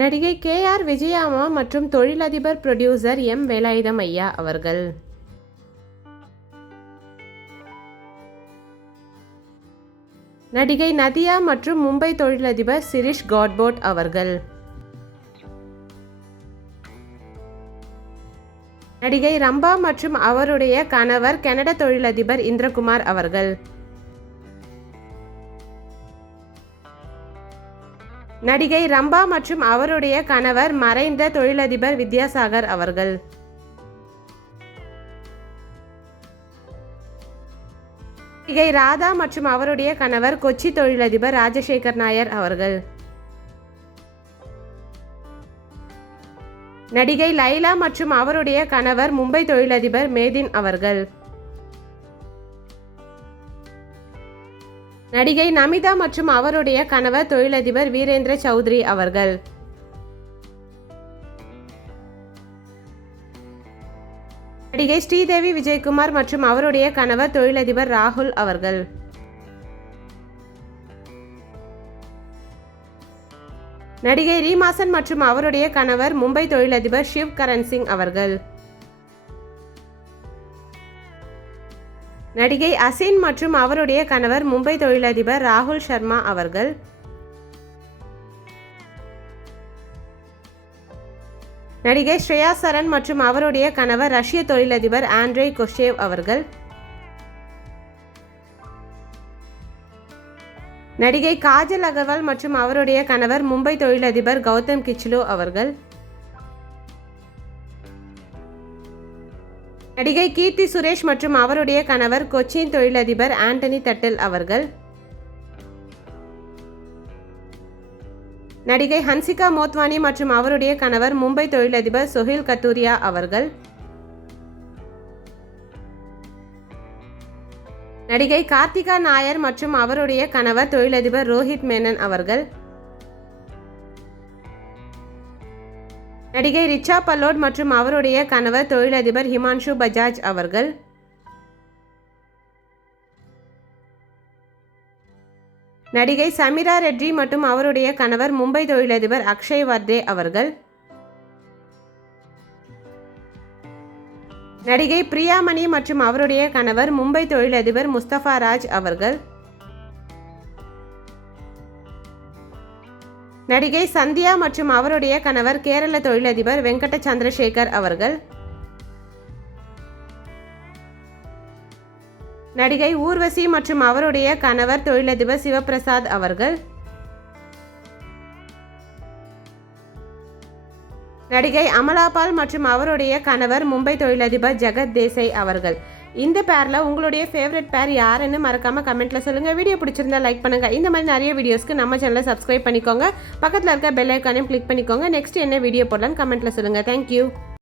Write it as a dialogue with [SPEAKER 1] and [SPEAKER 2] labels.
[SPEAKER 1] நடிகை K R விஜயாமா மற்றும் தொழிலதிபர் புரொடியூசர் எம் வேலாயுதம் ஐயா அவர்கள். நடிகை நதியா மற்றும் மும்பை தொழிலதிபர் சிரிஷ் காட்போட் அவர்கள். நடிகை ரம்பா மற்றும் அவருடைய கணவர் கனடா தொழிலதிபர் இந்திரகுமார் அவர்கள். நடிகை ரம்பா மற்றும் அவருடைய கணவர் மறைந்த தொழிலதிபர் வித்யாசாகர் அவர்கள். நடிகை ராதா மற்றும் அவருடைய கணவர் கொச்சி தொழிலதிபர் ராஜசேகர் நாயர் அவர்கள். நடிகை லைலா மற்றும் அவருடைய கணவர் மும்பை தொழிலதிபர் மேதின் அவர்கள். நடிகை நமிதா மற்றும் அவருடைய கணவர் தொழிலதிபர் வீரேந்திர சௌத்ரி அவர்கள். நடிகை ஸ்ரீதேவி விஜயகுமார் மற்றும் அவருடைய கணவர் தொழிலதிபர் ராகுல் அவர்கள். நடிகை ரீமாசன் மற்றும் அவருடைய கணவர் மும்பை தொழிலதிபர் ஷிவ் கரண் சிங் அவர்கள். நடிகை அசின் மற்றும் அவருடைய கணவர் மும்பை தொழிலதிபர் ராகுல் சர்மா அவர்கள் நடிகை ஸ்ரேயா சரண் மற்றும் அவருடைய கணவர் ரஷ்ய தொழிலதிபர் ஆண்ட்ரே கொஷேவ் அவர்கள். நடிகை காஜல் அகர்வால் மற்றும் அவருடைய கணவர் மும்பை தொழிலதிபர் கௌதம் கிச்லோ அவர்கள். நடிகை கீர்த்தி சுரேஷ் மற்றும் அவருடைய கணவர் கொச்சின் தொழிலதிபர் ஆண்டனி தட்டில் அவர்கள். நடிகை ஹன்சிகா மோத்வானி மற்றும் அவருடைய கணவர் மும்பை தொழிலதிபர் சொஹில் கத்தூரியா அவர்கள். நடிகை கார்த்திகா நாயர் மற்றும் அவருடைய கணவர் தொழிலதிபர் ரோஹித் மேனன் அவர்கள். நடிகை ரிச்சா பல்லோட் மற்றும் அவருடைய கணவர் தொழிலதிபர் ஹிமான்ஷு பஜாஜ் அவர்கள். நடிகை சமீரா ரெட்டி மற்றும் அவருடைய கணவர் மும்பை தொழிலதிபர் அக்ஷய் வர்தே அவர்கள். நடிகை பிரியாமணி மற்றும் அவருடைய கணவர் மும்பை தொழிலதிபர் முஸ்தபா ராஜ் அவர்கள். நடிகை சந்தியா மற்றும் அவருடைய கணவர் கேரள தொழிலதிபர் வெங்கட சந்திரசேகர் அவர்கள். நடிகை ஊர்வசி மற்றும் அவருடைய கணவர் தொழிலதிபர் சிவபிரசாத் அவர்கள். நடிகை அமலாபால் மற்றும் அவருடைய கணவர் மும்பை தொழிலதிபர் ஜெகத் தேசாய் அவர்கள். இந்த பேரில் உங்களுடைய ஃபேவரட் பேர் யாருன்னு மறக்காமல் கமெண்ட்டில் சொல்லுங்கள் வீடியோ பிடிச்சிருந்தா லைக் பண்ணுங்கள் இந்த மாதிரி நிறைய வீடியோஸ்க்கு நம்ம சேனலை சப்ஸ்கிரைப் பண்ணிக்கோங்க. பக்கத்தில் இருக்க பெல் ஐக்கானையும் கிளிக் பண்ணிக்கோங்க. நெக்ஸ்ட் என்ன வீடியோ போடலான்னு கமெண்ட்டில் சொல்லுங்கள் தேங்க்யூ